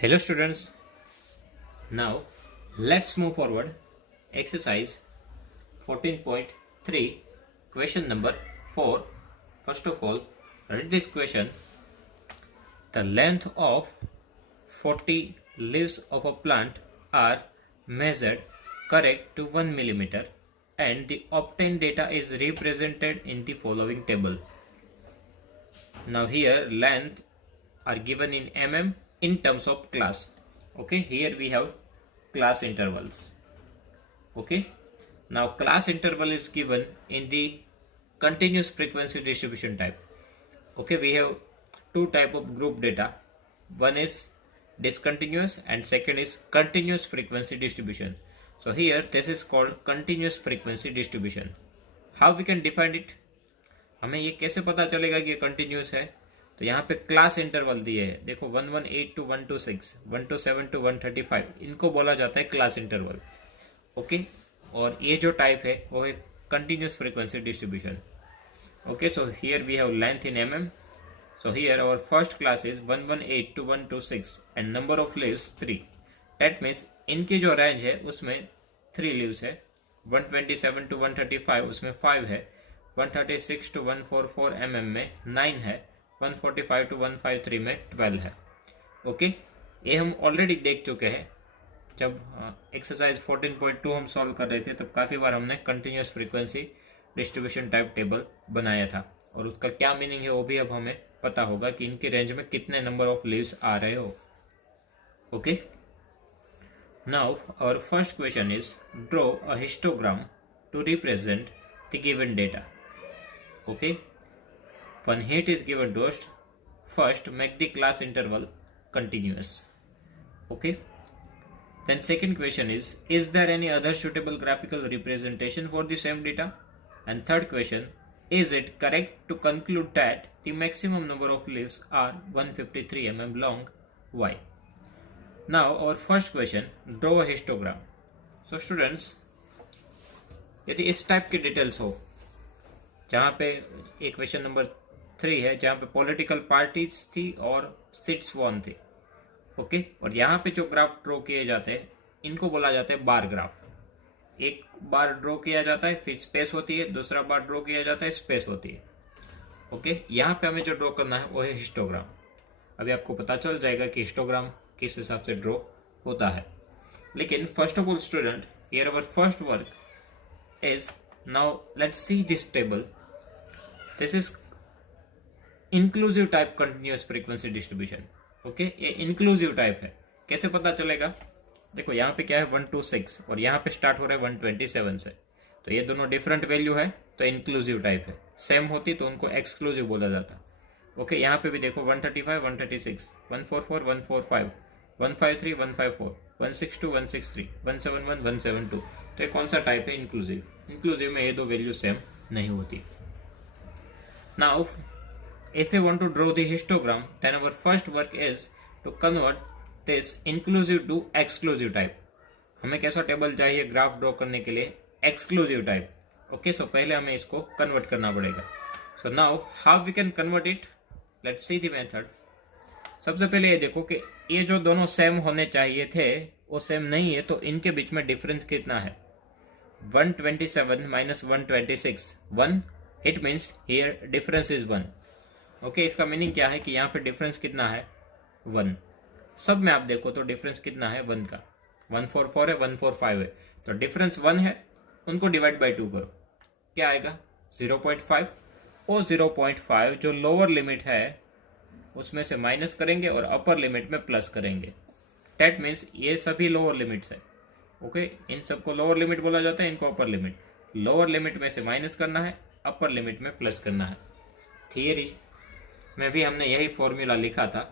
Hello students, now let's move forward. Exercise 14.3, question number 4. First of all, read this question. The length of 40 leaves of a plant are measured correct to 1 millimeter and the obtained data is represented in the following table. Now here length are given in mm in terms of class. Okay, here we have class intervals. Okay, now class interval is given in the continuous frequency distribution type. Okay, we have two type of group data. One is discontinuous and second is continuous frequency distribution. So here this is called continuous frequency distribution. How we can define it? हमें ये कैसे पता चलेगा कि ये continuous है? तो यहाँ पे क्लास इंटरवल दिए है, देखो 118 to 126, 127 to 135, इनको बोला जाता है क्लास इंटरवल. ओके, और ये जो टाइप है वो है continuous frequency distribution. Okay, so here we have length in mm. So here our first class is 118 to 126 and number of leaves 3. That means इनकी जो रेंज है उसमें 3 leaves है. 127 to 135 उसमें 5 है. 136 to 144 mm में 9 है. 145 to 153 में 12 है. ओके, ये हम ऑलरेडी देख चुके हैं. जब एक्सरसाइज 14.2 हम सॉल्व कर रहे थे तब काफ़ी बार हमने continuous frequency distribution type table बनाया था और उसका क्या मीनिंग है वो भी अब हमें पता होगा कि इनकी रेंज में कितने नंबर ऑफ लीव्स आ रहे हो. Okay, now our first question is draw a histogram to represent the given data. Okay, when heat is given to us, first make the class interval continuous. Okay, then second question is there any other suitable graphical representation for the same data? And third question, is it correct to conclude that the maximum number of leaves are 153 mm long? Why? Now our first question, draw a histogram. So students, यदि इस type की details हो जहाँ पे एक question number 3 है जहाँ पे पॉलिटिकल पार्टीज थी और सीट्स वॉन थी. ओके, और यहाँ पे जो ग्राफ ड्रॉ किए जाते हैं इनको बोला जाता है बार ग्राफ. एक बार ड्रॉ किया जाता है, फिर स्पेस होती है, दूसरा बार ड्रॉ किया जाता है, स्पेस होती है. ओके, यहाँ पे हमें जो ड्रॉ करना है वो है हिस्टोग्राम. अभी आपको पता चल जाएगा कि हिस्टोग्राम किस हिसाब से ड्रॉ होता है. लेकिन first of all student, here our first work is, now let's see this table. This is inclusive type continuous frequency distribution. Okay, ये इंक्लूसिव टाइप है. कैसे पता चलेगा? देखो यहाँ पे क्या है 126 और यहाँ पे स्टार्ट हो रहा है 127 से, तो ये दोनों डिफरेंट वैल्यू है तो इंक्लूसिव टाइप है. सेम होती तो उनको एक्सक्लूसिव बोला जाता. ओके, यहाँ पे भी देखो 135, 136, 144, 145, 153, 154, 162, 163, 171, 172. तो ये कौन सा टाइप है? इंक्लूसिव. इंक्लूसिव में ये दो वैल्यू सेम नहीं होती. Now if we want to draw the histogram, then our first work is to convert this inclusive to exclusive type. हमें कैसा टेबल चाहिए ग्राफ ड्रॉ करने के लिए? Exclusive type. ओके, सो पहले हमें इसको कन्वर्ट करना पड़ेगा. So now how we can convert it? Let's see the method. सबसे पहले ये देखो कि ये जो दोनों सेम होने चाहिए थे वो सेम नहीं है, तो इनके बीच में डिफरेंस कितना है? 127 minus 126, 1. It means here difference is 1. Okay, इसका मीनिंग क्या है कि यहाँ पे डिफरेंस कितना है? 1. सब में आप देखो तो डिफरेंस कितना है? 1 का. 144 है, 145 है, तो डिफरेंस 1 है. उनको डिवाइड बाय 2 करो, क्या आएगा? 0.5. और 0.5 जो लोअर लिमिट है उसमें से माइनस करेंगे और अपर लिमिट में प्लस करेंगे. डेट मीन्स ये सभी लोअर लिमिट्स है. ओके, इन सबको लोअर लिमिट बोला जाता है, इनको अपर लिमिट. लोअर लिमिट में से माइनस करना है, अपर लिमिट में प्लस करना है. थियरी में भी हमने यही फॉर्मूला लिखा था.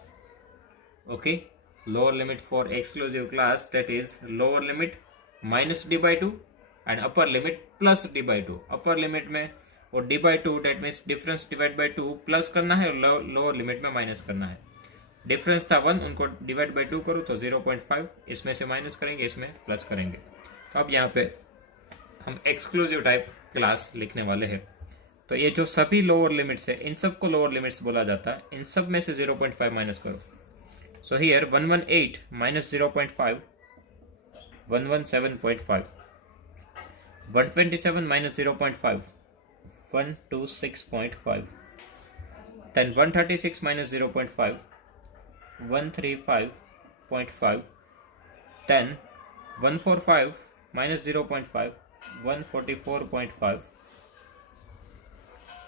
Okay, lower limit for exclusive class, that is lower limit minus D by 2 and upper limit plus D by 2. Upper limit में और D by 2, that means difference divide by 2 plus करना है और लोअर लिमिट में minus करना है. Difference था 1, उनको डिवाइड बाई 2 करो तो 0.5. इसमें से माइनस करेंगे, इसमें प्लस करेंगे. तो अब यहाँ पे हम एक्सक्लूसिव टाइप क्लास लिखने वाले हैं. तो ये जो सभी लोअर लिमिट्स है इन सबको लोअर लिमिट्स बोला जाता है. इन सब में से 0.5 माइनस करो. So here 118 minus 0.5, 117.5. 127 minus 0.5, 126.5. Then 136 minus 0.5, 135.5. Then 145 minus 0.5, 144.5.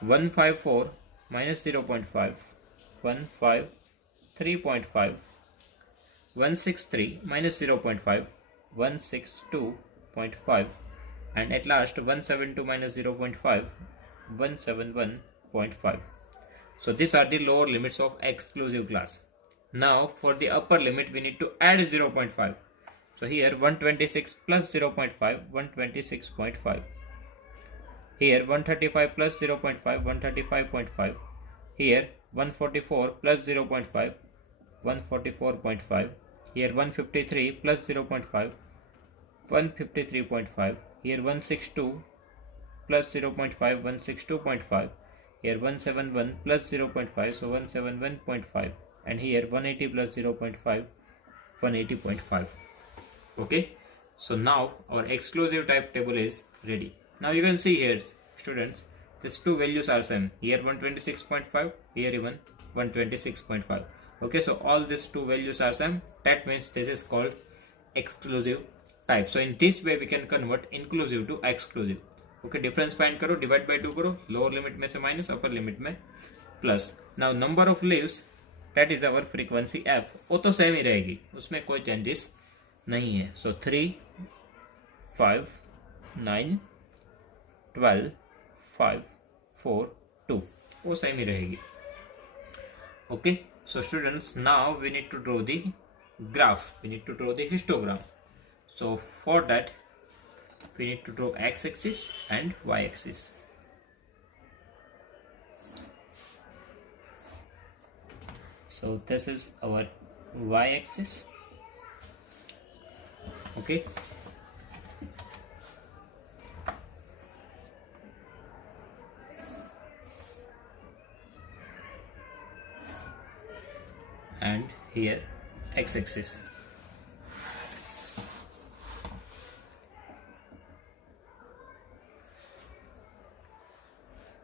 154 minus 0.5, 153.5. 163 minus 0.5, 162.5. And at last 172 minus 0.5, 171.5. So these are the lower limits of exclusive class. Now for the upper limit we need to add 0.5. So here 126 plus 0.5, 126.5. Here 135 plus 0.5, 135.5. Here 144 plus 0.5, 144.5. Here 153 plus 0.5, 153.5. Here 162 plus 0.5, 162.5. Here 171 plus 0.5, so 171.5. And here 180 plus 0.5, 180.5. Okay, so now our exclusive type table is ready. Now you can see here, students, these two values are same. Here 126.5, here even 126.5. Okay, so all these two values are same. That means this is called exclusive type. So in this way we can convert inclusive to exclusive. Okay, difference find करो, divide by 2 करो, lower limit में से minus, upper limit में plus. Now number of leaves, that is our frequency f. वो तो same ही रहेगी, उसमें कोई changes नहीं है. So 3, 5, 9, 12, 5, 4, 2 वो सेम ही रहेगी. Okay, so students, now we need to draw the graph. We need to draw the histogram. So for that we need to draw x-axis and y-axis. So this is our y-axis. Okay, and here x-axis.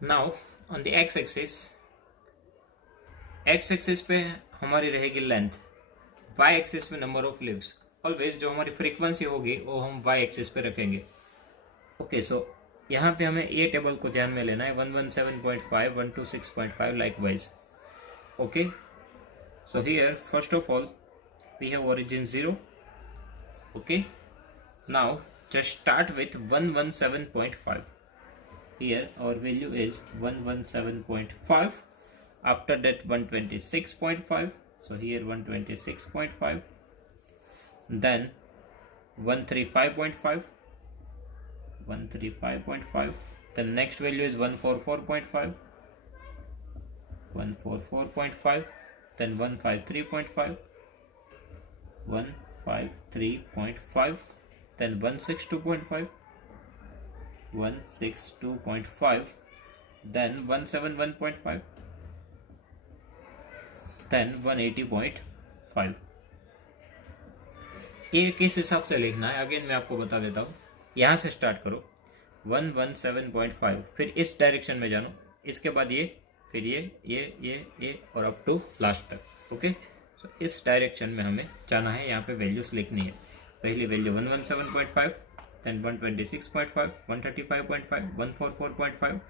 Now on the x-axis पे हमारी रहेगी length, y-axis पे number of leaves. Always जो हमारी frequency होगी वो हम y-axis पे रखेंगे. ओके, सो यहाँ पे हमें ये टेबल को ध्यान में लेना है. 117.5, 126.5 likewise. Okay, so here first of all we have origin 0. Okay, now just start with 117.5. Here our value is 117.5. After that 126.5. So here 126.5. Then 135.5. 135.5. The next value is 144.5. 144.5. Then 153.5. 153.5. Then 162.5. 162.5. Then 171.5. Then 180.5. ये किस हिसाब से लिखना है again मैं आपको बता देता हूँ. यहाँ से स्टार्ट करो 117.5, फिर इस डायरेक्शन में जानो, इसके बाद ये, फिर ये और अप टू लास्ट तक. ओके, सो इस डायरेक्शन में हमें जाना है. यहाँ पे वैल्यूज लिखनी है. पहली value 117.5, then 126.5, 135.5, 144.5,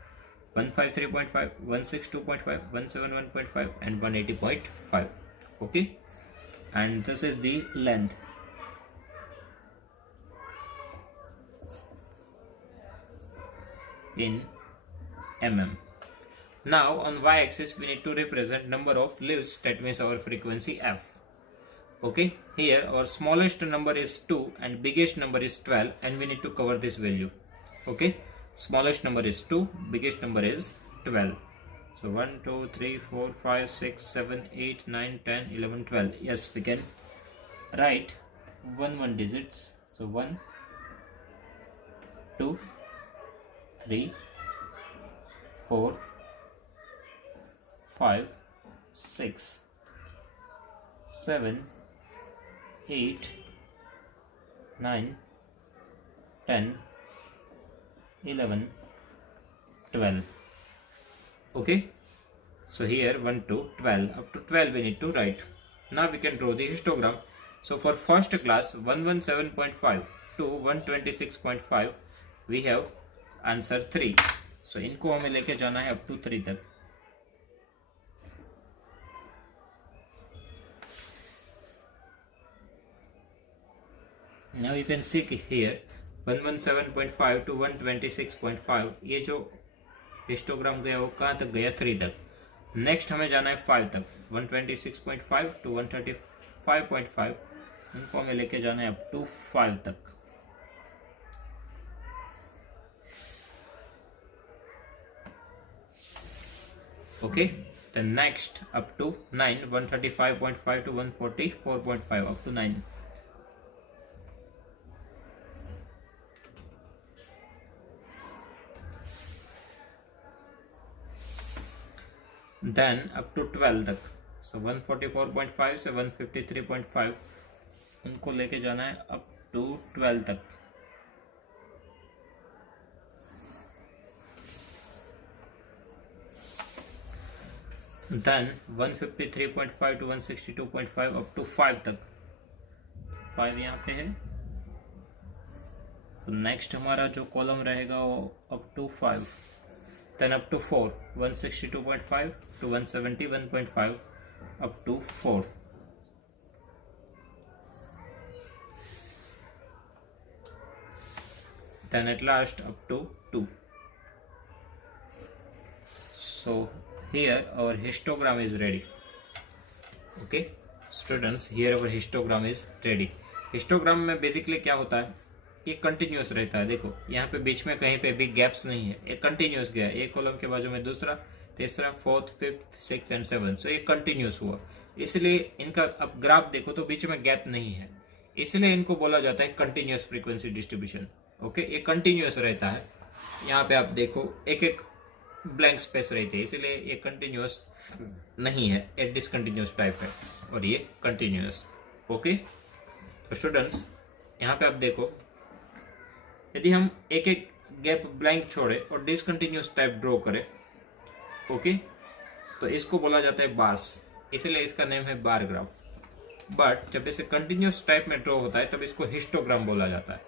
153.5, 162.5, 171.5 and 180.5. Okay, and this is the length. In mm. Now on y-axis we need to represent number of leaves, that means our frequency f. Okay, here our smallest number is 2 and biggest number is 12, and we need to cover this value. Okay, smallest number is 2, biggest number is 12. So 1, 2, 3, 4, 5, 6, 7, 8, 9, 10, 11, 12. Yes, we can write one digits. So 1, 2, 3, 4, 5, 6, 7, 8, 9, 10, 11, 12. Okay, so here 1 to 12, up to 12 we need to write. Now we can draw the histogram. So for first class 117.5 to 126.5 we have answer 3. So इनको हमें लेके जाना है up to 3 तक. Now you can see here 117.5 to 126.5 ये जो histogram गया वो कहाँ तक गया? 3 तक. नेक्स्ट हमें जाना है 5 तक. 126.5 to 135.5 इनको हमें लेके जाना है अप टू 5 तक. Okay, the next up to 9, 135.5 to 144.5 up to 9. Then up to 12 तक. So 144.5 से 153.5 उनको लेके जाना है up to 12 तक. Then 153.5 to 162.5 up to 5 तक. 5 यहाँ पे है. तो नेक्स्ट हमारा जो कॉलम रहेगा वो up to 5. Then up to 4, 162.5 to 171.5 up to 4. Then at last up to 2. So here our histogram is ready. Okay students, here our histogram is ready. Histogram में बेसिकली क्या होता है? ये कंटिन्यूस रहता है. देखो यहाँ पे बीच में कहीं पे भी गैप्स नहीं है. एक कंटिन्यूस गया, एक कॉलम के बाजू में दूसरा, तीसरा, 4th, 5th, 6th and 7th. सो ये कंटिन्यूस हुआ. इसलिए इनका अब ग्राफ देखो तो बीच में गैप नहीं है, इसलिए इनको बोला जाता है कंटिन्यूस फ्रीक्वेंसी डिस्ट्रीब्यूशन. ओके, ये कंटिन्यूस रहता है. यहाँ पे आप देखो एक एक ब्लैंक स्पेस रहती है, इसलिए ये कंटिन्यूस नहीं है, ये डिसकंटिन्यूस टाइप है और ये कंटिन्यूस. ओके तो स्टूडेंट्स यहाँ पे आप देखो, यदि हम एक एक गैप ब्लैंक छोड़े और डिसकंटिन्यूस टाइप ड्रॉ करें, ओके, तो इसको बोला जाता है बार्स, इसलिए इसका नेम है बार ग्राफ. बट जब इसे कंटिन्यूस टाइप में ड्रॉ होता है तब इसको हिस्टोग्राम बोला जाता है.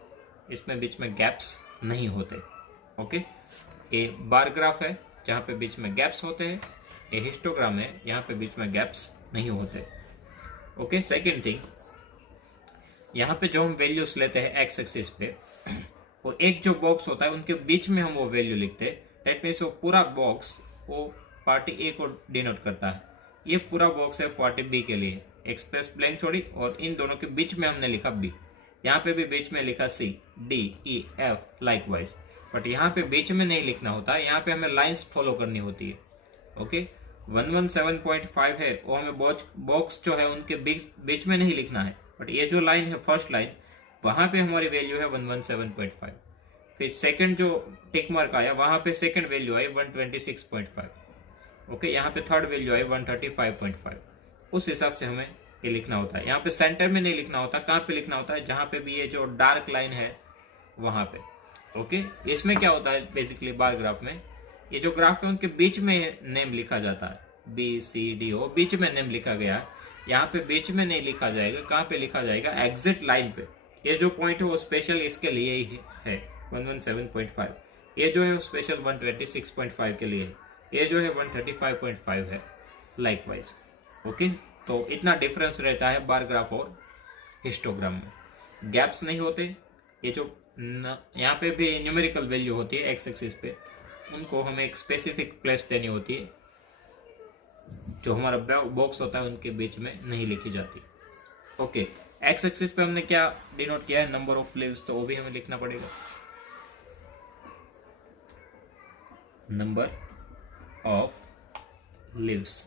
इसमें बीच में गैप्स नहीं होते. ओके, ये बार ग्राफ है जहाँ पे बीच में गैप्स होते हैं. ये हिस्टोग्राम है यहाँ पे बीच में गैप्स नहीं होते. ओके, सेकेंड थिंग, यहाँ पे जो हम वैल्यूज लेते हैं एक्स एक्सिस पे, वो एक जो बॉक्स होता है उनके बीच में हम वो वैल्यू लिखते हैं. दैट मीन्स वो पूरा बॉक्स वो पार्टी ए को डिनोट करता है. ये पूरा बॉक्स है पार्टी बी के लिए. एक स्पेस ब्लैंक छोड़ी और इन दोनों के बीच में हमने लिखा बी. यहाँ पे भी बीच में लिखा C, D, E, F likewise. But यहाँ पे बीच में नहीं लिखना होता, यहाँ पे हमें लाइंस फॉलो करनी होती है. ओके, 117.5 है वो हमें बॉक्स जो है उनके बीच में नहीं लिखना है. बट ये जो लाइन है फर्स्ट लाइन, वहां पे हमारी वैल्यू है 117.5. फिर सेकंड जो टिक मार्क आया वहां पे सेकंड वैल्यू आई 126.5. ओके, यहाँ पे थर्ड वैल्यू आई 135.5. उस हिसाब से हमें ये लिखना होता है. यहाँ पे सेंटर में नहीं लिखना होता. कहाँ पे लिखना होता है? जहां पे भी ये जो डार्क लाइन है वहां पे. ओके, इसमें क्या होता है बेसिकली बार ग्राफ में, ये जो ग्राफ है उनके बीच में नेम लिखा जाता है. बी, सी, डी, ओ बीच में नेम लिखा गया. यहाँ पे बीच में नहीं लिखा जाएगा. कहाँ पे लिखा जाएगा? एग्जिट लाइन पे. ये जो पॉइंट है वो स्पेशल इसके लिए ही है 117.5. ये जो है वो स्पेशल 126.5 के लिए है. ये जो है 135.5 है लाइकवाइज. ओके, तो इतना डिफरेंस रहता है बार ग्राफ और हिस्टोग्राम में. गैप्स नहीं होते. ये जो यहाँ पे भी न्यूमेरिकल वैल्यू होती है एक्स एक्सिस पे, उनको हमें एक स्पेसिफिक प्लेस देनी होती है. जो हमारा बॉक्स होता है उनके बीच में नहीं लिखी जाती. ओके, एक्स एक्सिस पे हमने क्या डिनोट किया है? Number of leaves. तो वो भी हमें लिखना पड़ेगा. Number of leaves.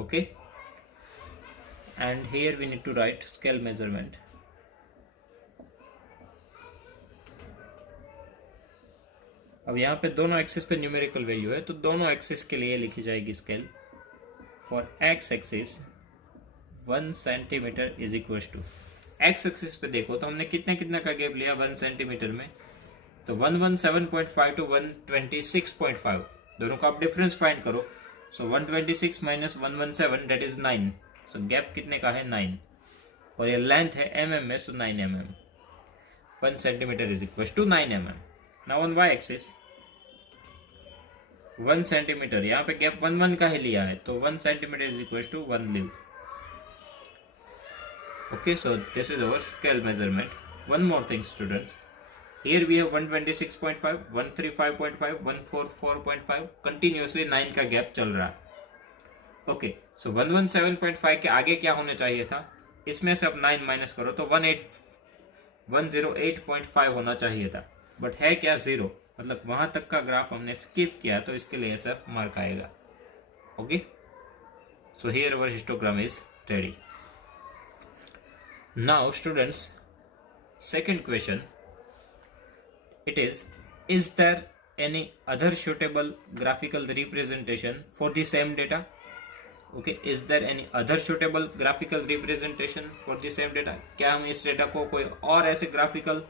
Okay, and here we need to write scale measurement. अब यहाँ पे दोनों एक्सिस पे न्यूमेरिकल वैल्यू है, तो दोनों एक्सिस के लिए लिखी जाएगी scale for x axis 1 centimetre is equal to, x axis पे देखो तो हमने कितने कितने का गैप लिया 1 सेंटीमीटर में, तो 117.5 टू 126.5, दोनों का आप डिफरेंस फाइंड करो। सो 126 minus 117 that is 9, so gap कितने का है 9, और ये लेंथ है mm में, so 9 mm, 1 centimetre is equal to 9 mm। Now on y axis 1 centimetre, यहाँ पे गैप 1 का ही लिया है, तो 1 centimetre is equal to 1 leaf. Okay, so this is our scale measurement. One more thing, students. Here we have 126.5, 135.5, 144.5. Continuously 9 का gap चल रहा है। Okay, so 117.5 के आगे क्या होना चाहिए था? इसमें से अब 9 माइनस करो तो 108.5 होना चाहिए था, बट है क्या 0, मतलब वहां तक का ग्राफ हमने स्किप किया, तो इसके लिए ऐसा मार्क आएगा। Okay, so here our histogram is ready. Now students, second question, it is there any other suitable graphical representation for the same data? Okay, is there any other suitable graphical representation for the same data? क्या हम इस data को कोई और ऐसे graphical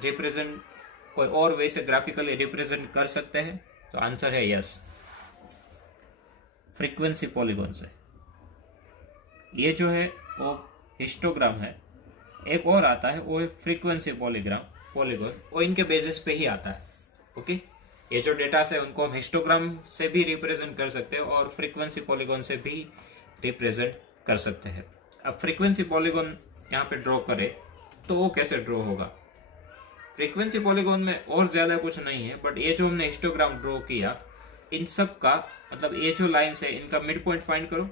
represent, कोई और वे से ग्राफिकली रिप्रेजेंट कर सकते हैं? तो आंसर है यस, फ्रीक्वेंसी पॉलीगॉन से। ये जो है वो हिस्टोग्राम है, एक और आता है वो है फ्रीक्वेंसी पॉलीगॉन, वो इनके बेसिस पे ही आता है। ओके, ये जो डेटा है उनको हम हिस्टोग्राम से भी रिप्रेजेंट कर सकते हैं और फ्रीक्वेंसी पॉलीगॉन से भी रिप्रेजेंट कर सकते हैं। अब फ्रीक्वेंसी पॉलीगॉन यहाँ पे ड्रॉ करें तो वो कैसे ड्रॉ होगा? फ्रीक्वेंसी पॉलीगॉन में और ज्यादा कुछ नहीं है, बट ये जो हमने हिस्टोग्राम ड्रॉ किया, इन सब का मतलब ये जो लाइन्स है इनका मिड पॉइंट फाइंड करो,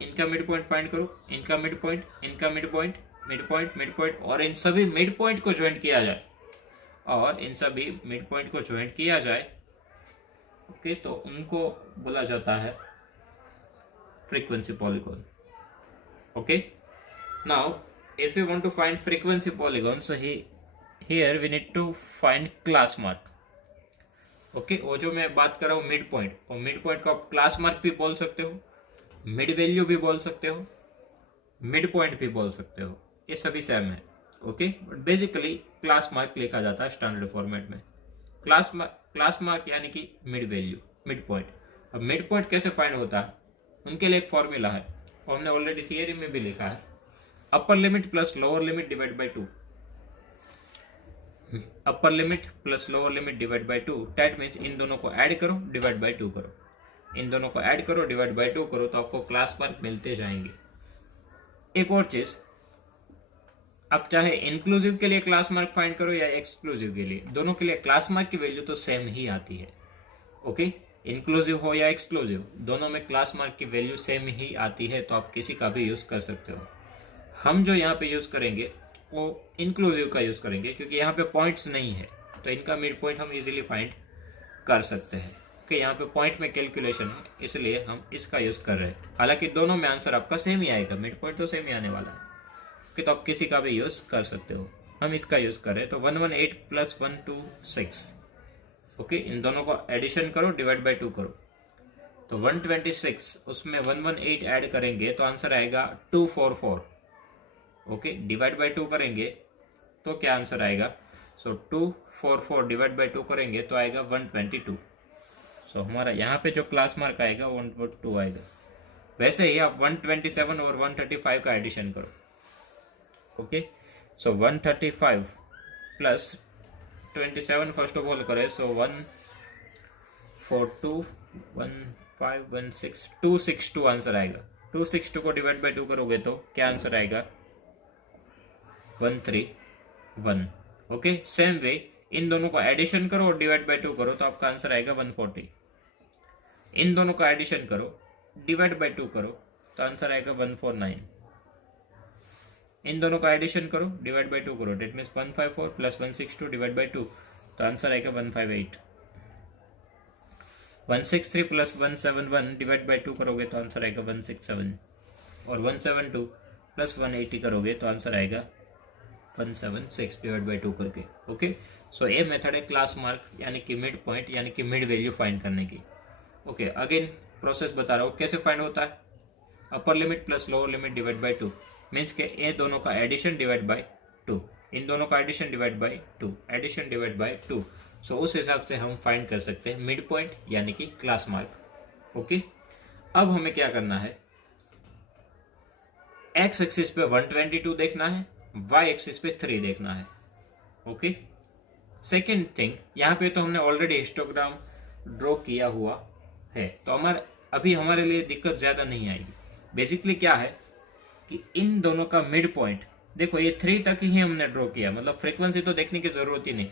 इनका मिड पॉइंट फाइंड करो, इनका मिड पॉइंट, इनका mid point, mid point, mid point, और इन सभी मिड पॉइंट को ज्वाइन किया जाए, और इन सभी मिड पॉइंट को ज्वाइन किया जाए। ओके, तो उनको बोला जाता है frequency polygon. Okay, now if you want to find frequency polygon, so here we need to find class mark. Okay, वो जो मैं बात कर रहा हूँ मिड पॉइंट, और मिड पॉइंट को आप क्लास मार्क भी बोल सकते हो, मिड वैल्यू भी बोल सकते हो, मिड पॉइंट भी बोल सकते हो, ये सभी सेम है। Okay, but basically class mark लिखा जाता है स्टैंडर्ड फॉर्मेट में। क्लास मार्क यानी कि मिड वैल्यू, मिड पॉइंट। अब मिड पॉइंट कैसे फाइंड होता है, उनके लिए एक फॉर्मूला है, और हमने ऑलरेडी थियरी में भी लिखा है, upper limit plus lower limit divide by 2। Upper limit plus lower limit divide by 2, that means in दोनों को ऐड करो, डिवाइड बाई 2 करो, इन दोनों को ऐड करो, डिवाइड बाई 2 करो, तो आपको क्लास मार्क मिलते जाएंगे। एक और चीज, अब चाहे इंक्लूसिव के लिए क्लास मार्क फाइंड करो या एक्सक्लूसिव के लिए, दोनों के लिए क्लास मार्क की वैल्यू तो सेम ही आती है। ओके, इंक्लूसिव हो या एक्सक्लूसिव, दोनों में क्लास मार्क की वैल्यू सेम ही आती है, तो आप किसी का भी यूज कर सकते हो। हम जो यहाँ पे यूज करेंगे वो इंक्लूसिव का यूज करेंगे, क्योंकि यहाँ पे पॉइंट्स नहीं है, तो इनका मिड पॉइंट हम इजीली फाइंड कर सकते हैं। कि यहाँ पे पॉइंट में कैलकुलेशन है, इसलिए हम इसका यूज कर रहे हैं। हालांकि दोनों में आंसर आपका सेम ही आएगा, मिड पॉइंट तो सेम ही आने वाला है, कि तो आप किसी का भी यूज कर सकते हो। हम इसका यूज कर रहे हैं, तो 118 प्लस 126। ओके, इन दोनों को एडिशन करो, डिवाइड बाई 2 करो, तो 126, उसमें 118 ऐड करेंगे तो आंसर आएगा 244। ओके, डिवाइड बाई 2 करेंगे तो क्या आंसर आएगा? सो 244 डिवाइड बाई 2 करेंगे तो आएगा 122। सो हमारा यहाँ पे जो क्लास मार्क आएगा 122 आएगा। वैसे ही आप 127 और 135 का एडिशन करो। Okay, so 135 plus 27 first of all करें, सो 142 1516 262 आंसर आएगा। 262 को डिवाइड बाई 2 करोगे तो क्या आंसर आएगा? 131। ओके, सेम वे इन दोनों को एडिशन करो और डिवाइड बाई 2 करो तो आपका आंसर आएगा 140। इन दोनों का एडिशन करो, डिवाइड बाई 2 करो तो आंसर आएगा 149। इन दोनों का एडिशन करो, डिवाइड बाई 2 करो, that means 154 plus 162 divide by 2 तो आंसर आएगा 158। 163 प्लस 171 डिवाइड बाई 2 करोगे तो आंसर आएगा 167, और 172 प्लस 180 करोगे तो आंसर आएगा 176 डिवाइड बाई 2 करके। ओके, सो ये मेथड है क्लास मार्क यानी कि मिड पॉइंट यानी कि मिड वैल्यू फाइंड करने की। ओके, अगेन प्रोसेस बता रहा हूँ कैसे फाइंड होता है। Upper limit plus lower limit divide by 2 means के ये दोनों का एडिशन डिवाइड बाय 2, इन दोनों का addition divide by 2, addition divide by 2। So उस हिसाब से हम फाइंड कर सकते हैं मिड पॉइंट यानी कि क्लास मार्क। ओके, अब हमें क्या करना है, एक्स एक्सिस पे 122 देखना है, वाई एक्सिस पे 3 देखना है। ओके, सेकेंड थिंग, यहाँ पे तो हमने ऑलरेडी हिस्टोग्राम ड्रॉ किया हुआ है, तो अभी हमारे लिए दिक्कत ज्यादा नहीं आएगी। बेसिकली क्या है कि इन दोनों का मिड पॉइंट देखो, ये 3 तक ही हमने ड्रॉ किया, मतलब फ्रीक्वेंसी तो देखने की जरूरत ही नहीं,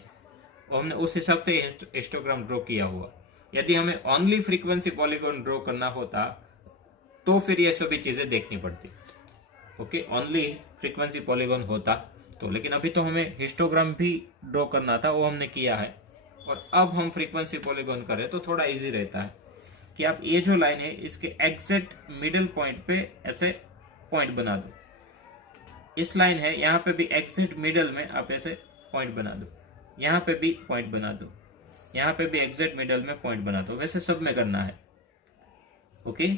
और हमने उस हिसाब से हिस्टोग्राम ड्रॉ किया हुआ। यदि हमें ओनली फ्रीक्वेंसी पॉलीगॉन ड्रॉ करना होता तो फिर ये सभी चीजें देखनी पड़ती। ओके, ओनली फ्रीक्वेंसी पॉलीगॉन होता तो, लेकिन अभी तो हमें हिस्टोग्राम भी ड्रॉ करना था, वो हमने किया है। और अब हम फ्रीक्वेंसी पॉलीगॉन करें तो थोड़ा इजी रहता है कि आप ये जो लाइन है इसके एग्जैक्ट मिडिल पॉइंट पे ऐसे पॉइंट बना दो। इस लाइन है, यहाँ पे भी एग्जैक्ट मिडिल में आप ऐसे पॉइंट बना दो, यहाँ पे भी पॉइंट बना दो, यहाँ पे भी एग्जैक्ट मिडिल में पॉइंट बना दो, वैसे सब में करना है। ओके,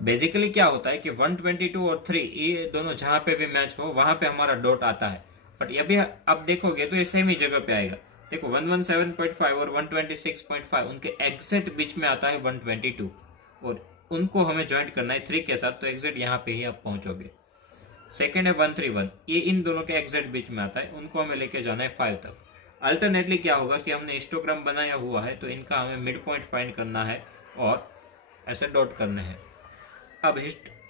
बेसिकली क्या होता है कि 122 और 3 ये दोनों जहां पे भी मैच हो वहां पे हमारा डॉट आता है, बट ये भी आप देखोगे तो ये सेम ही जगह पे आएगा। देखो 117.5 और 126.5 उनके एग्जैक्ट बीच में आता है 122, और उनको हमें ज्वाइंट करना है 3 के साथ, तो एग्जैक्ट यहाँ पे ही आप पहुंचोगे। सेकेंड है 131, ये इन दोनों के एग्जैक्ट बीच में आता है, उनको हमें लेके जाना है 5 तक। अल्टरनेटली क्या होगा कि हमने हिस्टोग्राम बनाया हुआ है, तो इनका हमें मिड पॉइंट फाइंड करना है और ऐसे डॉट करने हैं। अब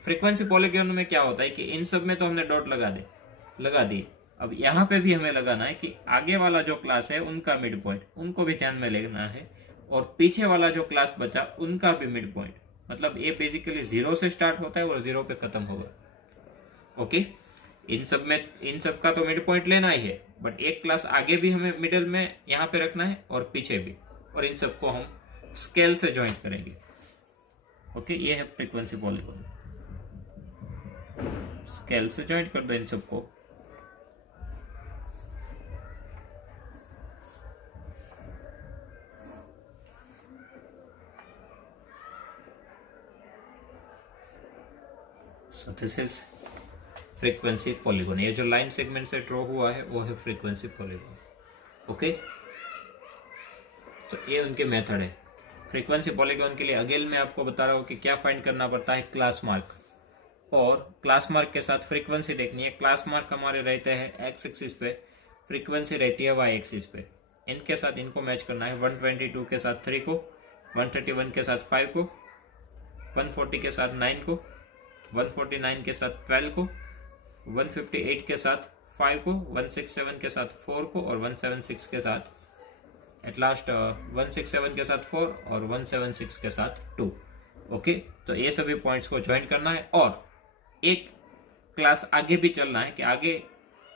फ्रीक्वेंसी पॉलीगॉन में क्या होता है कि इन सब में तो हमने डॉट लगा दिए। अब यहाँ पे भी हमें लगाना है कि आगे वाला जो क्लास है उनका मिड पॉइंट, उनको भी ध्यान में लेना है, और पीछे वाला जो क्लास बचा उनका भी मिड पॉइंट। मतलब ये बेसिकली 0 से स्टार्ट होता है और 0 पे खत्म होगा। ओके, इन सब का तो मिड पॉइंट लेना ही है, बट एक क्लास आगे भी हमें मिडिल में यहाँ पे रखना है और पीछे भी, और इन सबको हम स्केल से ज्वाइंट करेंगे। ओके, ये है फ्रीक्वेंसी पॉलीगॉन, स्केल से ज्वाइंट कर दो इन सबको। So this is frequency polygon, ये जो लाइन सेगमेंट से ड्रॉ हुआ है वो है फ्रीक्वेंसी पॉलीगॉन। ओके, तो ये उनके मेथड है। फ्रीक्वेंसी पॉलीगॉन के लिए अगेन मैं आपको बता रहा हूँ कि क्या फाइंड करना पड़ता है, क्लास मार्क, और क्लास मार्क के साथ फ्रीक्वेंसी देखनी है। क्लास मार्क हमारे रहते हैं एक्स एक्सिस पे, फ्रीक्वेंसी रहती है वाई एक्सिस पे। इनके साथ इनको मैच करना है, 122 के साथ 3 को, 131 के साथ 5 को, 140 के साथ 9 को, 149 के साथ 12 को, 158 के साथ 5 को, 167 के साथ 4 को, और 176 के साथ एट लास्ट 167 के साथ 4 और 176 के साथ 2। ओके, तो ये सभी पॉइंट्स को ज्वाइन करना है, और एक क्लास आगे भी चलना है कि आगे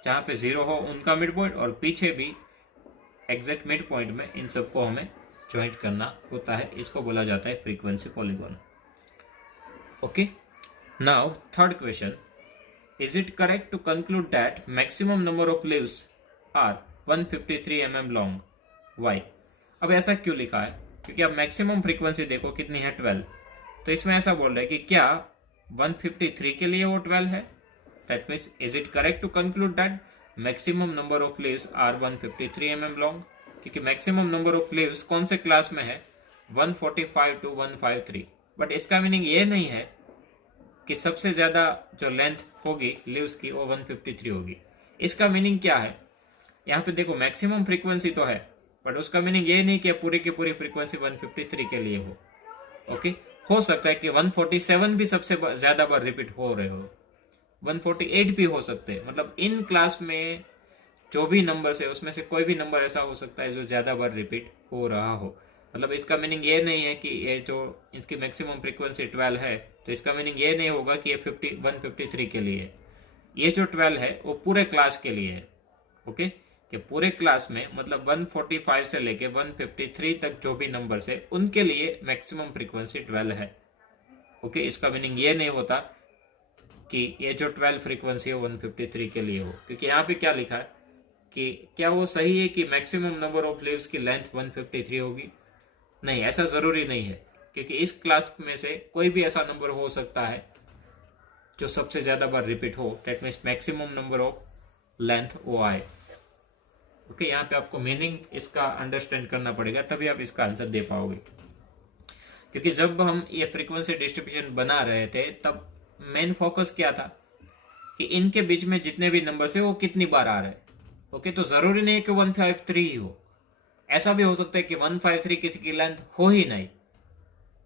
जहाँ पे 0 हो उनका मिड पॉइंट, और पीछे भी एग्जैक्ट मिड पॉइंट में इन सबको हमें ज्वाइंट करना होता है। इसको बोला जाता है frequency polygon. Okay, now third question, is it correct to conclude that maximum number of leaves are 153 mm long? Why? अब ऐसा क्यों लिखा है? क्योंकि अब मैक्सिमम फ्रीक्वेंसी देखो कितनी है, 12। तो इसमें ऐसा बोल रहा है कि क्या 153 के लिए वो 12 है? That means is it correct to conclude that maximum number of leaves are 153 mm long? क्योंकि मैक्सिमम नंबर ऑफ लीव्स कौन से क्लास में है, 145 to 153। बट इसका मीनिंग ये नहीं है कि सबसे ज्यादा जो लेंथ होगी लीव्स की वो 153 होगी। इसका मीनिंग क्या है, यहाँ पे देखो मैक्सिमम फ्रीक्वेंसी तो है, बट उसका मीनिंग ये नहीं कि पूरी की पूरी फ्रीक्वेंसी 153 के लिए हो। ओके, हो सकता है कि 147 भी सबसे ज्यादा बार रिपीट हो रहे हो, 148 भी हो सकते हैं। मतलब इन क्लास में जो भी नंबर है उसमें से कोई भी नंबर ऐसा हो सकता है जो ज्यादा बार रिपीट हो रहा हो। मतलब इसका मीनिंग ये नहीं है कि ये जो इसकी मैक्सिमम फ्रीक्वेंसी 12 है, तो इसका मीनिंग ये नहीं होगा कि ये 153 के लिए है। ये जो 12 है वो पूरे क्लास के लिए है। ओके, कि पूरे क्लास में मतलब 145 से लेके 153 तक जो भी नंबर्स है उनके लिए मैक्सिमम फ्रीक्वेंसी 12 है। ओके, इसका मीनिंग ये नहीं होता कि ये जो 12 फ्रीक्वेंसी है 153 के लिए हो, क्योंकि यहाँ पे क्या लिखा है, कि क्या वो सही है कि मैक्सिमम नंबर ऑफ लीव्स की लेंथ 153 होगी? नहीं, ऐसा जरूरी नहीं है, क्योंकि इस क्लास में से कोई भी ऐसा नंबर हो सकता है जो सबसे ज्यादा बार रिपीट हो। That means maximum number of length वो आए। ओके, यहाँ पे आपको मीनिंग इसका अंडरस्टैंड करना पड़ेगा, तभी आप इसका आंसर दे पाओगे। क्योंकि जब हम ये फ्रीक्वेंसी डिस्ट्रीब्यूशन बना रहे थे तब मेन फोकस क्या था कि इनके बीच में जितने भी नंबर है वो कितनी बार आ रहे हैं। ओके, तो जरूरी नहीं है कि 153 ही हो, ऐसा भी हो सकता है कि 153 किसी की लेंथ हो ही नहीं।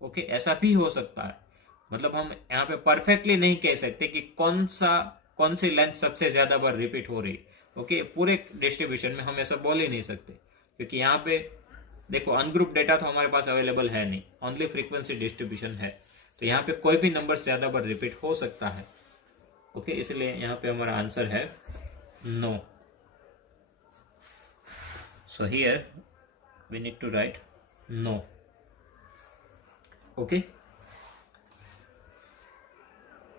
ओके, ऐसा भी हो सकता है। मतलब हम यहाँ पे परफेक्टली नहीं कह सकते कि कौन सी लेंथ सबसे ज्यादा बार रिपीट हो रही। ओके, पूरे डिस्ट्रीब्यूशन में हम ऐसा बोल ही नहीं सकते, क्योंकि यहाँ पे देखो अनग्रुप डेटा तो हमारे पास अवेलेबल है नहीं, ओनली फ्रीक्वेंसी डिस्ट्रीब्यूशन है। तो यहाँ पे कोई भी नंबर ज्यादा बार रिपीट हो सकता है। ओके, इसलिए यहाँ पे हमारा आंसर है no. So here we need to write no. Okay.